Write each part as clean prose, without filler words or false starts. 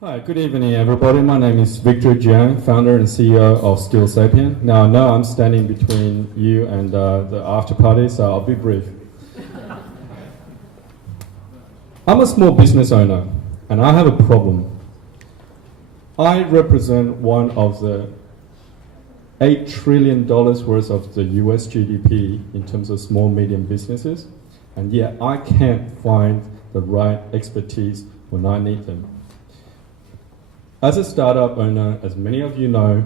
Hi, good evening everybody. My name is Victor Jiang, founder and CEO of Skillsapien. Now I know I'm standing between you and the after party, so I'll be brief. I'm a small business owner and I have a problem. I represent one of the $8 trillion worth of the US GDP in terms of small, medium businesses, and yet I can't find the right expertise when I need them. As a startup owner, as many of you know,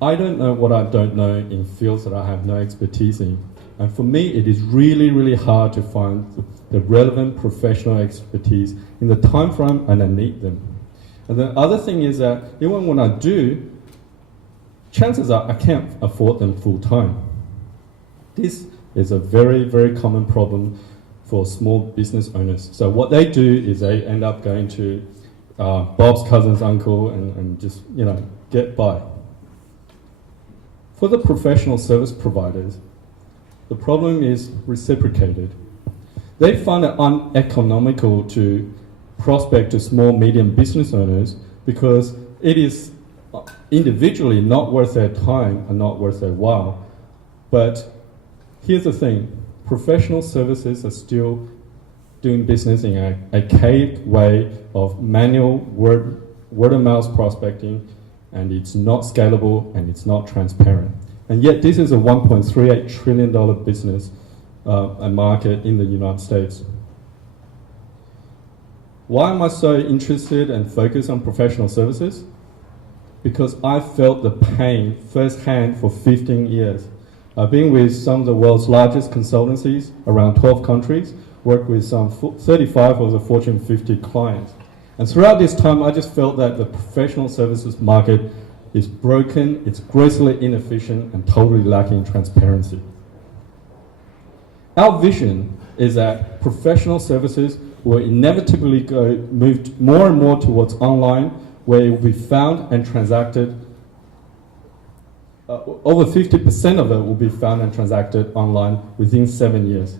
I don't know what I don't know in fields that I have no expertise in. And for me, it is really, really hard to find the relevant professional expertise in the time frame and I need them. And the other thing is that even when I do, chances are I can't afford them full time. This is a very, very common problem for small business owners. So what they do is they end up going to Bob's cousin's uncle and just, get by. For the professional service providers, the problem is reciprocated. They find it uneconomical to prospect to small, medium business owners because it is individually not worth their time and not worth their while. But here's the thing, professional services are still doing business in a archaic way of manual word-of-mouth prospecting, and it's not scalable and it's not transparent. And yet this is a $1.38 trillion business and market in the United States. Why am I so interested and focused on professional services? Because I felt the pain firsthand for 15 years. I've been with some of the world's largest consultancies around 12 countries, worked with some 35 of the Fortune 50 clients. And throughout this time, I just felt that the professional services market is broken, it's grossly inefficient, and totally lacking transparency. Our vision is that professional services will inevitably move more and more towards online, where it will be found and transacted. Over 50% of it will be found and transacted online within 7 years.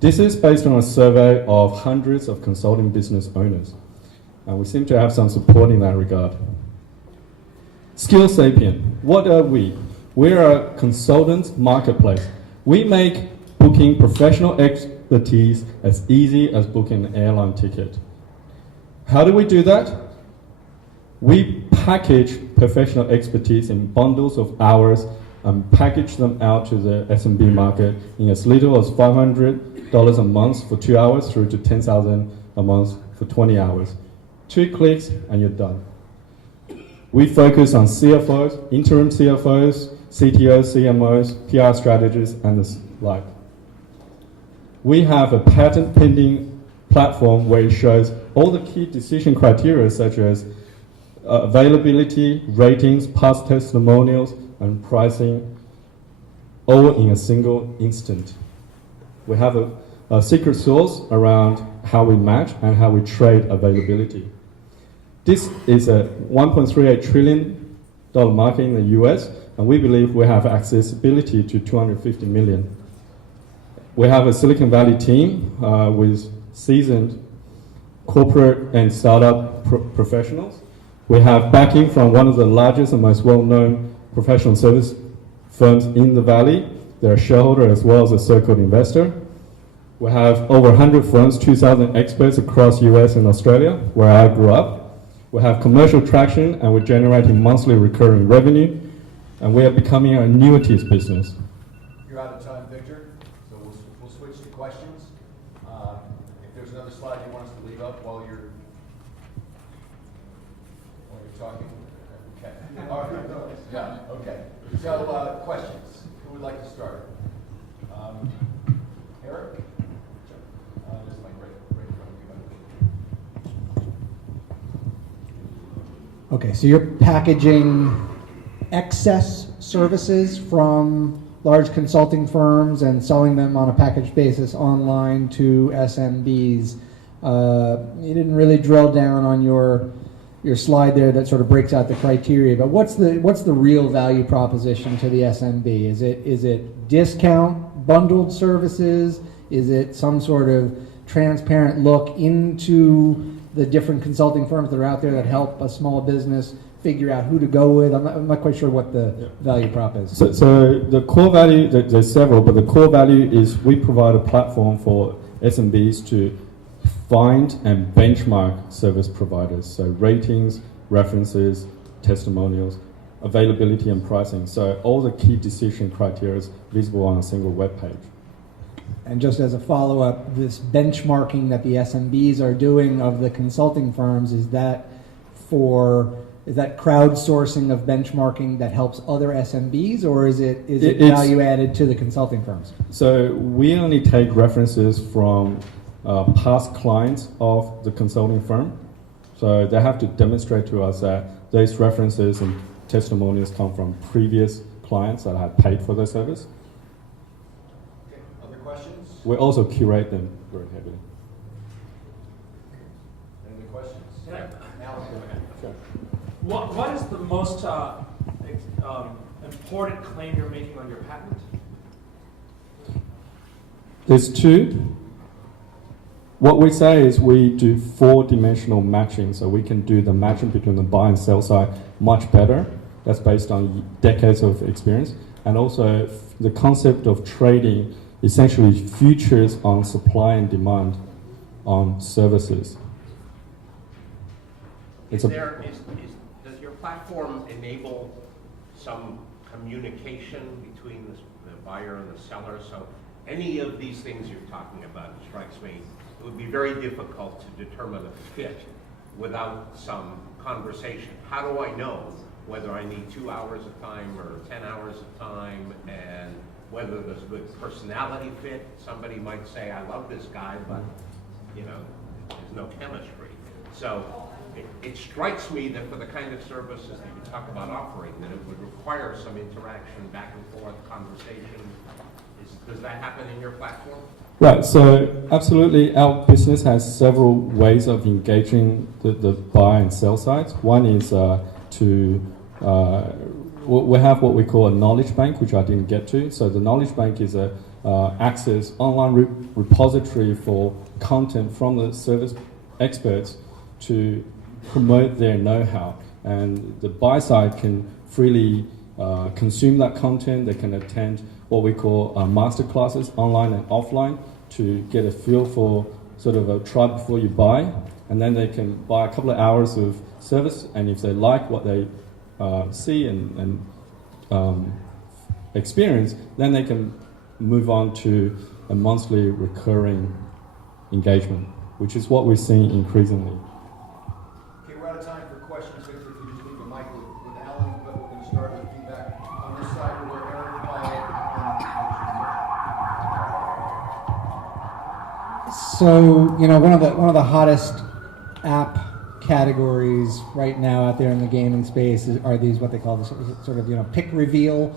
This is based on a survey of hundreds of consulting business owners, and we seem to have some support in that regard. Skillsapien, what are we? We're a consultants marketplace. We make booking professional expertise as easy as booking an airline ticket. How do we do that? We package professional expertise in bundles of hours and package them out to the SMB market in as little as $500 a month for 2 hours through to $10,000 a month for 20 hours. 2 clicks and you're done. We focus on CFOs, interim CFOs, CTOs, CMOs, PR strategists, and the like. We have a patent pending platform where it shows all the key decision criteria such as availability, ratings, past testimonials, and pricing, all in a single instant. We have a secret sauce around how we match and how we trade availability. This is a $1.38 trillion market in the US, and we believe we have accessibility to 250 million. We have a Silicon Valley team with seasoned corporate and startup professionals. We have backing from one of the largest and most well-known professional service firms in the Valley. They're a shareholder as well as a so-called investor. We have over 100 firms, 2,000 experts across US and Australia, where I grew up. We have commercial traction and we're generating monthly recurring revenue, and we are becoming an annuities business. You're out of time, Victor, so we'll switch to questions. If there's another slide you want us to leave up while you're talking. Okay. All right. Yeah. Okay. So questions. Who would like to start? Eric. This mic right in front of you. Okay, so you're packaging excess services from large consulting firms and selling them on a package basis online to SMBs. You didn't really drill down on your slide there that sort of breaks out the criteria, but what's the real value proposition to the SMB? Is it discount bundled services? Is it some sort of transparent look into the different consulting firms that are out there that help a small business figure out who to go with? I'm not quite sure what the value prop is. So the core value, there's several, but the core value is we provide a platform for SMBs to find and benchmark service providers. So ratings, references, testimonials, availability and pricing. So all the key decision criteria is visible on a single web page. And just as a follow-up, this benchmarking that the SMBs are doing of the consulting firms, is that crowdsourcing of benchmarking that helps other SMBs, or is it value added to the consulting firms? So we only take references from past clients of the consulting firm. So they have to demonstrate to us that those references and testimonials come from previous clients that have paid for their service. Okay, other questions? We also curate them very heavily. Any other questions? Yeah. Alan, go ahead. Sure. What is the most important claim you're making on your patent? There's two. What we say is we do 4-dimensional matching, so we can do the matching between the buy and sell side much better. That's based on decades of experience. And also the concept of trading essentially futures on supply and demand on services. Does your platform enable some communication between the buyer and the seller? So any of these things you're talking about, it strikes me, it would be very difficult to determine a fit without some conversation. How do I know whether I need 2 hours of time or 10 hours of time, and whether there's a good personality fit? Somebody might say, I love this guy, but there's no chemistry. So it strikes me that for the kind of services that you talk about offering, that it would require some interaction, back and forth, conversation. Does that happen in your platform? Right, so absolutely, our business has several ways of engaging the buy and sell sides. One is we have what we call a knowledge bank, which I didn't get to. So the knowledge bank is a access online repository for content from the service experts to promote their know-how. And the buy side can freely consume that content. They can attend what we call master classes, online and offline, to get a feel for sort of a try before you buy. And then they can buy a couple of hours of service, and if they like what they see and experience, then they can move on to a monthly recurring engagement, which is what we're seeing increasingly. Okay, we're out of time for questions. Victor, if you just leave the mic with Alan, but we're going to start with feedback on this side where Eric, Paul, So, one of the hottest app categories right now out there in the gaming space are these, what they call the sort of pick reveal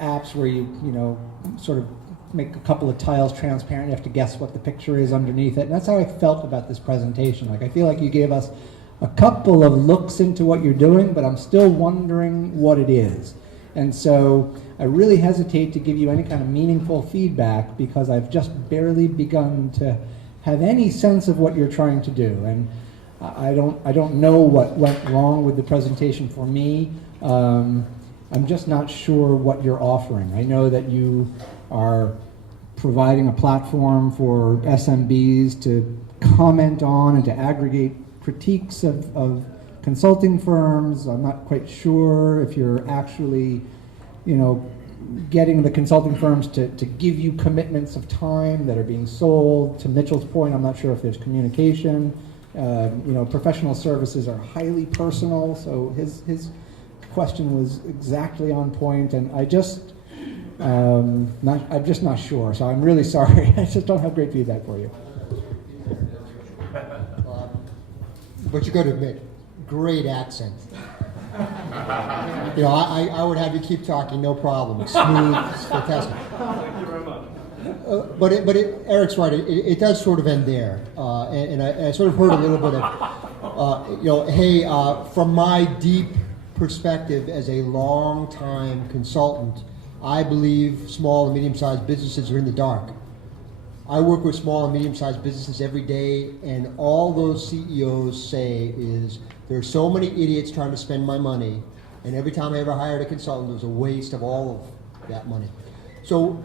apps, where you sort of make a couple of tiles transparent. You have to guess what the picture is underneath it. And that's how I felt about this presentation. Like, I feel like you gave us a couple of looks into what you're doing, but I'm still wondering what it is. And so I really hesitate to give you any kind of meaningful feedback, because I've just barely begun to have any sense of what you're trying to do. And I don't know what went wrong with the presentation for me. I'm just not sure what you're offering. I know that you are providing a platform for SMBs to comment on and to aggregate critiques of consulting firms. I'm not quite sure if you're actually, getting the consulting firms to give you commitments of time that are being sold. To Mitchell's point, I'm not sure if there's communication. Professional services are highly personal, so his question was exactly on point, and I'm just not sure. So I'm really sorry. I just don't have great feedback for you. But you got to admit, great accent. I would have you keep talking, no problem. It's smooth, it's fantastic. Thank you very much. But Eric's right. It does sort of end there, and I sort of heard a little bit of, from my deep perspective as a long-time consultant, I believe small and medium-sized businesses are in the dark. I work with small and medium-sized businesses every day, and all those CEOs say is, there are so many idiots trying to spend my money, and every time I ever hired a consultant, it was a waste of all of that money. So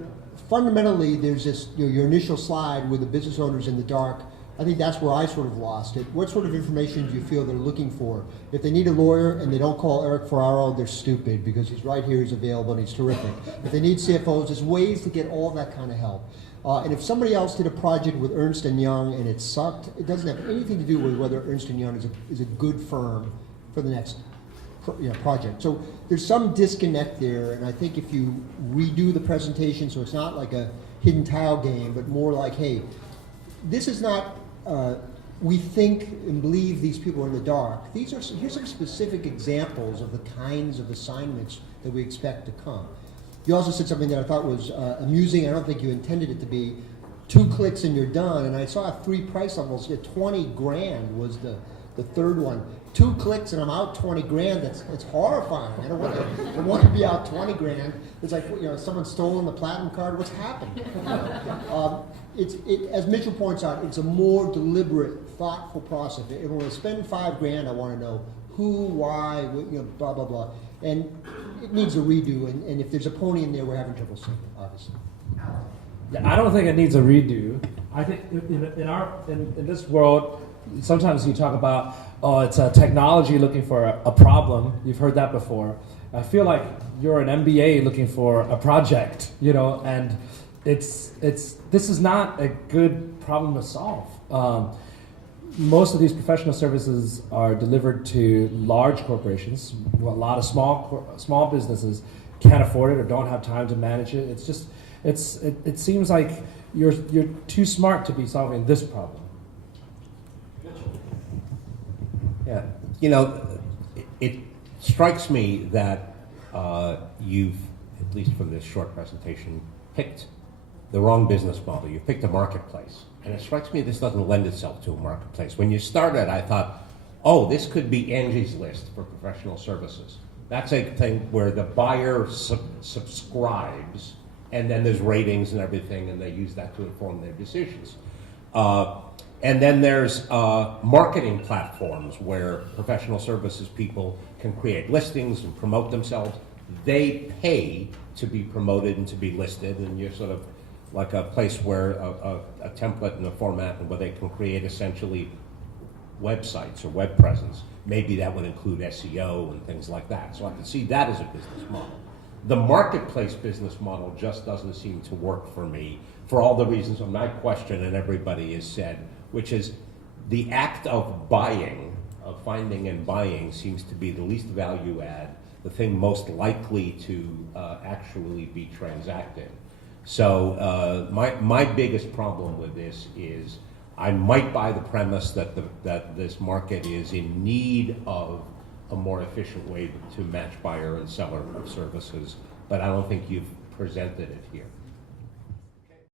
fundamentally, there's this, your initial slide with the business owners in the dark. I think that's where I sort of lost it. What sort of information do you feel they're looking for? If they need a lawyer and they don't call Eric Ferraro, they're stupid, because he's right here, he's available, and he's terrific. If they need CFOs, there's ways to get all that kind of help. And if somebody else did a project with Ernst & Young and it sucked, it doesn't have anything to do with whether Ernst & Young is a good firm for the next project. So there's some disconnect there, and I think if you redo the presentation so it's not like a hidden tile game, but more like, hey, this is not, we think and believe these people are in the dark. Here's some specific examples of the kinds of assignments that we expect to come. You also said something that I thought was amusing. I don't think you intended it to be. 2 clicks and you're done. And I saw 3 price levels. 20 grand was the third one. 2 clicks and I'm out 20 grand. It's horrifying. I don't want to be out 20 grand. It's like, someone's stolen the platinum card. What's happened? As Mitchell points out, it's a more deliberate, thoughtful process. If I want to spend 5 grand, I want to know who, why, blah blah blah, and it needs a redo. And if there's a pony in there, we're having trouble seeing it, obviously. Yeah, I don't think it needs a redo. I think in this world, sometimes you talk about, it's a technology looking for a problem. You've heard that before. I feel like you're an MBA looking for a project, and this is not a good problem to solve. Most of these professional services are delivered to large corporations. A lot of small businesses can't afford it or don't have time to manage it. It seems like you're too smart to be solving this problem. Yeah, it strikes me that you've, at least for this short presentation, picked the wrong business model. You've picked a marketplace. And it strikes me this doesn't lend itself to a marketplace. When you started, I thought, this could be Angie's List for professional services. That's a thing where the buyer subscribes, and then there's ratings and everything, and they use that to inform their decisions. And then there's marketing platforms where professional services people can create listings and promote themselves. They pay to be promoted and to be listed, and you're sort of like a place where a template and a format where they can create essentially websites or web presence. Maybe that would include SEO and things like that. So I can see that as a business model. The marketplace business model just doesn't seem to work for me for all the reasons of my question and everybody has said, which is the act of buying, of finding and buying, seems to be the least value add, the thing most likely to actually be transacted. So my biggest problem with this is I might buy the premise that this market is in need of a more efficient way to match buyer and seller of services, but I don't think you've presented it here.